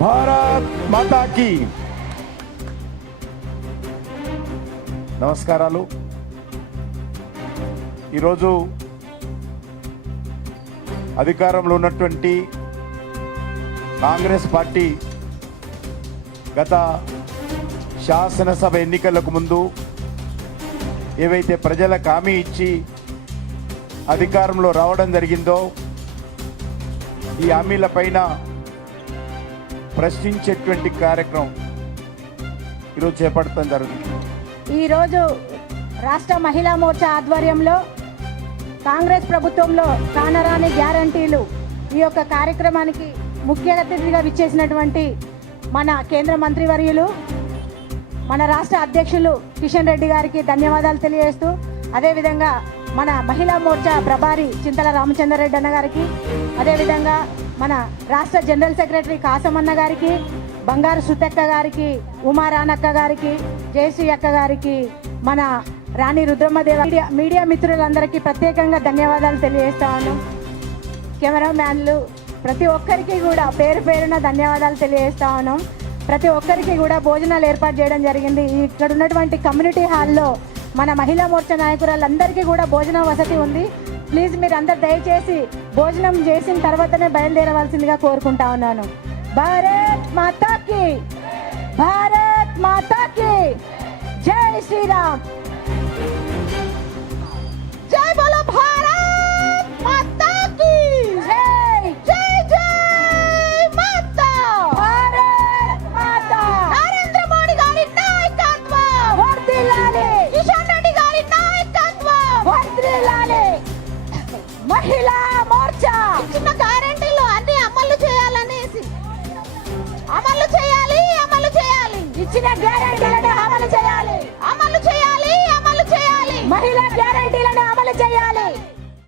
భారత్ మాతాకి నమస్కారాలు. ఈరోజు అధికారంలో ఉన్నటువంటి కాంగ్రెస్ పార్టీ గత శాసనసభ ఎన్నికలకు ముందు ఏవైతే ప్రజలకు హామీ ఇచ్చి అధికారంలో రావడం జరిగిందో ఈ హామీల పైన ప్రశ్నించేటువంటి కార్యక్రమం ఈరోజు చేపట్టడం జరుగుతుంది. ఈరోజు రాష్ట్ర మహిళా మోర్చా ఆధ్వర్యంలో కాంగ్రెస్ ప్రభుత్వంలో కానరాని గ్యారంటీలు ఈ యొక్క కార్యక్రమానికి ముఖ్య అతిథిగా విచ్చేసినటువంటి మన కేంద్ర మంత్రివర్యులు మన రాష్ట్ర అధ్యక్షులు కిషన్ రెడ్డి గారికి ధన్యవాదాలు తెలియజేస్తూ, అదేవిధంగా మన మహిళా మోర్చా ప్రభారి చింతల రామచంద్రరెడ్డి అన్న గారికి, అదేవిధంగా మన రాష్ట్ర జనరల్ సెక్రటరీ కాసమన్న గారికి, బంగారు సుతక్క గారికి, ఉమారానక్క గారికి, జయశ్రీ అక్క గారికి, మన రాణి రుద్రమ్మదేవ మీడియా మిత్రులందరికీ ప్రత్యేకంగా ధన్యవాదాలు తెలియజేస్తా ఉన్నాం. కెమెరామ్యాన్లు ప్రతి ఒక్కరికి కూడా పేరు పేరున ధన్యవాదాలు తెలియజేస్తా ఉన్నాం. ప్రతి ఒక్కరికి కూడా భోజనాలు ఏర్పాటు చేయడం జరిగింది. ఇక్కడ ఉన్నటువంటి కమ్యూనిటీ హాల్లో మన మహిళా మోర్చా నాయకురాలందరికీ కూడా భోజన వసతి ఉంది. ప్లీజ్ మీరు అందరు దయచేసి భోజనం చేసిన తర్వాతనే బయలుదేరవలసిందిగా కోరుకుంటా ఉన్నాను. భారత్ మాతాకి, భారత్ మాతాకి జై శ్రీరామ్. జై బోలో భారత్ మాతాకి జై. జై జై మాతా, భారత్ మాతా. నరేంద్ర మోడీ గారి నాయకత్వం వర్ధిల్లాలి, కిషన్ రెడ్డి గారి నాయకత్వం వర్ధిల్లాలి. మహిళా మోర్చా ఇచ్చిన గ్యారెంటీలు అన్ని అమలు చేయాలనేసి అమలు చేయాలి, అమలు చేయాలి. ఇచ్చిన గ్యారెంటీలను అమలు చేయాలి, అమలు చేయాలి, అమలు చేయాలి. మహిళా గ్యారెంటీలను అమలు చేయాలి.